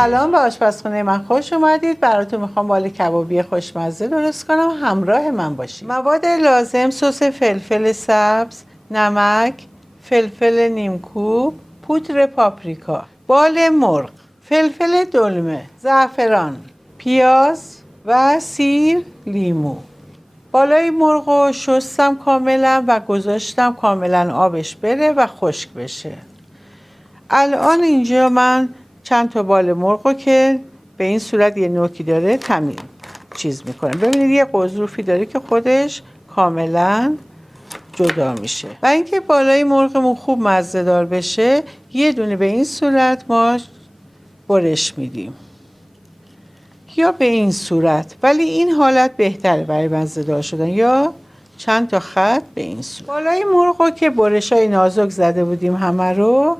سلام، به آشپزخونه من خوش اومدید. براتون میخوام بال کبابی خوشمزه درست کنم، همراه من باشید. مواد لازم: سس فلفل سبز، نمک، فلفل نیمکوب، پودر پاپریکا، بال مرغ، فلفل دلمه، زعفران، پیاز و سیر، لیمو. بالای مرغو شستم کاملا و گذاشتم کاملا آبش بره و خشک بشه. الان اینجا من چند تا بال مرغو که به این صورت یه نوکی داره تمیز میکنم. ببینید یه قضروفی داره که خودش کاملا جدا میشه. و اینکه بالای مرغمون خوب مزه دار بشه، یه دونه به این صورت ما برش میدیم یا به این صورت، ولی این حالت بهتره برای مزه دار شدن، یا چند تا خط به این صورت. بالای مرغو که برشای نازک زده بودیم همه رو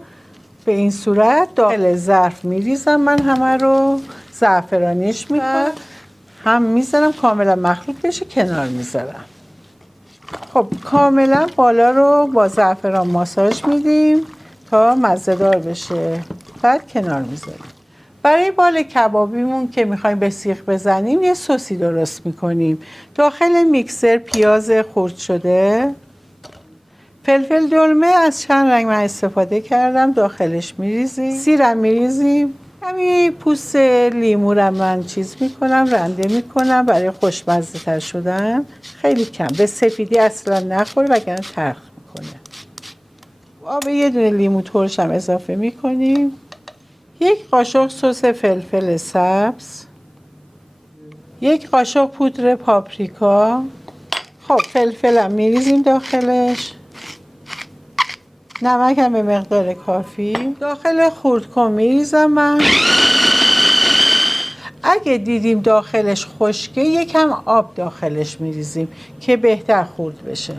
به این صورت داخل ظرف میریزم. من همه رو زعفرانیش میکنم، هم میذارم کاملا مخلوط بشه، کنار میذارم. خب کاملا بالا رو با زعفران ماساژ میدیم تا مزه دار بشه، بعد کنار میذاریم. برای بال کبابیمون که میخوایم به سیخ بزنیم یه سسی درست میکنیم. داخل میکسر پیاز خرد شده، فلفل دلمه از چند رنگ من استفاده کردم، داخلش میریزیم. سیرم میریزیم. همین پوست لیمو رو من میکنم، رنده میکنم برای خوشمزه تر شدن. خیلی کم، به سفیدی اصلا نخوره وگرنه تلخ میکنه. آب یه دونه لیمو ترش هم اضافه میکنیم. یک قاشق سس فلفل سبز، یک قاشق پودر پاپریکا. خب فلفلم میریزیم داخلش، نمک هم به مقدار کافی. داخل خردکن میریزم من. اگه دیدیم داخلش خشکه یکم آب داخلش میریزیم که بهتر خورد بشه.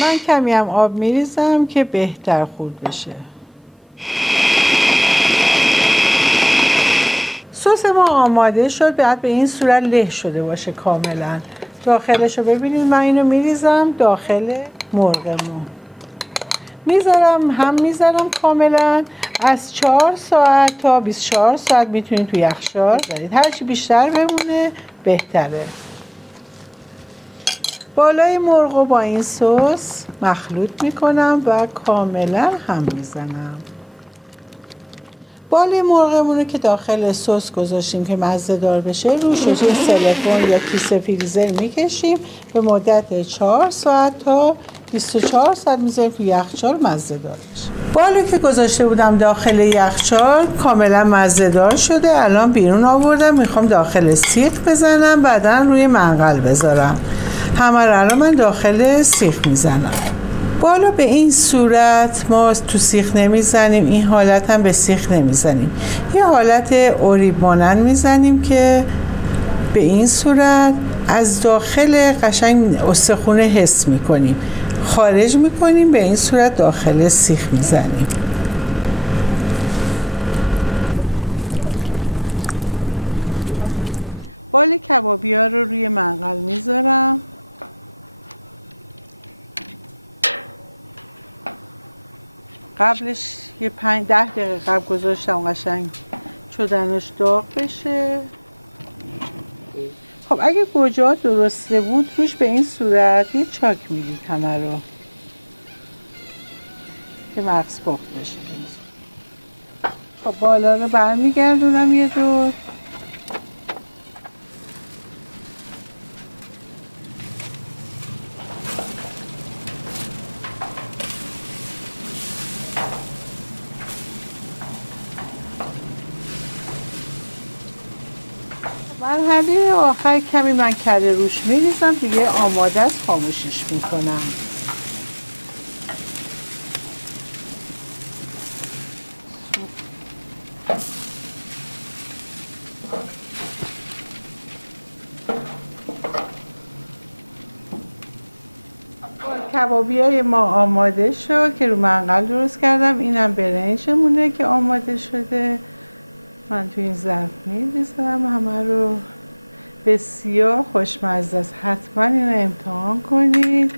من کمی هم آب میریزم که بهتر خورد بشه. سس ما آماده شد، باید به این صورت له شده باشه کاملا. داخلش رو ببینید، من اینو میریزم داخل مرغمون، میذارم کاملا. از 4 ساعت تا 24 ساعت میتونید توی یخچال بذارید، هرچی بیشتر بمونه بهتره. بالای مرغو با این سس مخلوط میکنم و کاملا هم میزنم. بال مرغمون رو که داخل سس گذاشتیم که مزه دار بشه، روش یه سیلیکون یا کیسه فریزر میکشیم به مدت 4 ساعت تا 24 ساعت میذاریم تو یخچال مزه دار بشه. بالو که گذاشته بودم داخل یخچال کاملا مزه دار شده. الان بیرون آوردم، میخوام داخل سیخ بزنم، بعدا روی منقل بذارم. همه رو الان من داخل سیخ میزنم. بالا به این صورت ما تو سیخ نمیزنیم، این حالت هم به سیخ نمیزنیم. یه حالت اوریب مانند میزنیم که به این صورت از داخل قشنگ استخونه حس میکنیم، خارج میکنیم، به این صورت داخل سیخ میزنیم. بال کبابی ها رو روی منقل میذارم. قبلش یه 5-10 دقیقه قبل گذاشتم قشنگ شدنش داغ بشه. خب اگه گوجه درسته بود روش به این صورت یه چاک میدید همه رو که مغز پخت بشه. خب بالا رو برمیگردونم یه دور. مرحله آخر کمی من کره روش میریزم دیگه، آماده است، خاموشش میکنم. کبابی های ما آماده شد که رو منقل درست کردم. اینم برنجمونه که آماده شده. من تو این ظرف میریزم همه رو. بسیار خوشمزه است، حتما اینو امتحان کنید.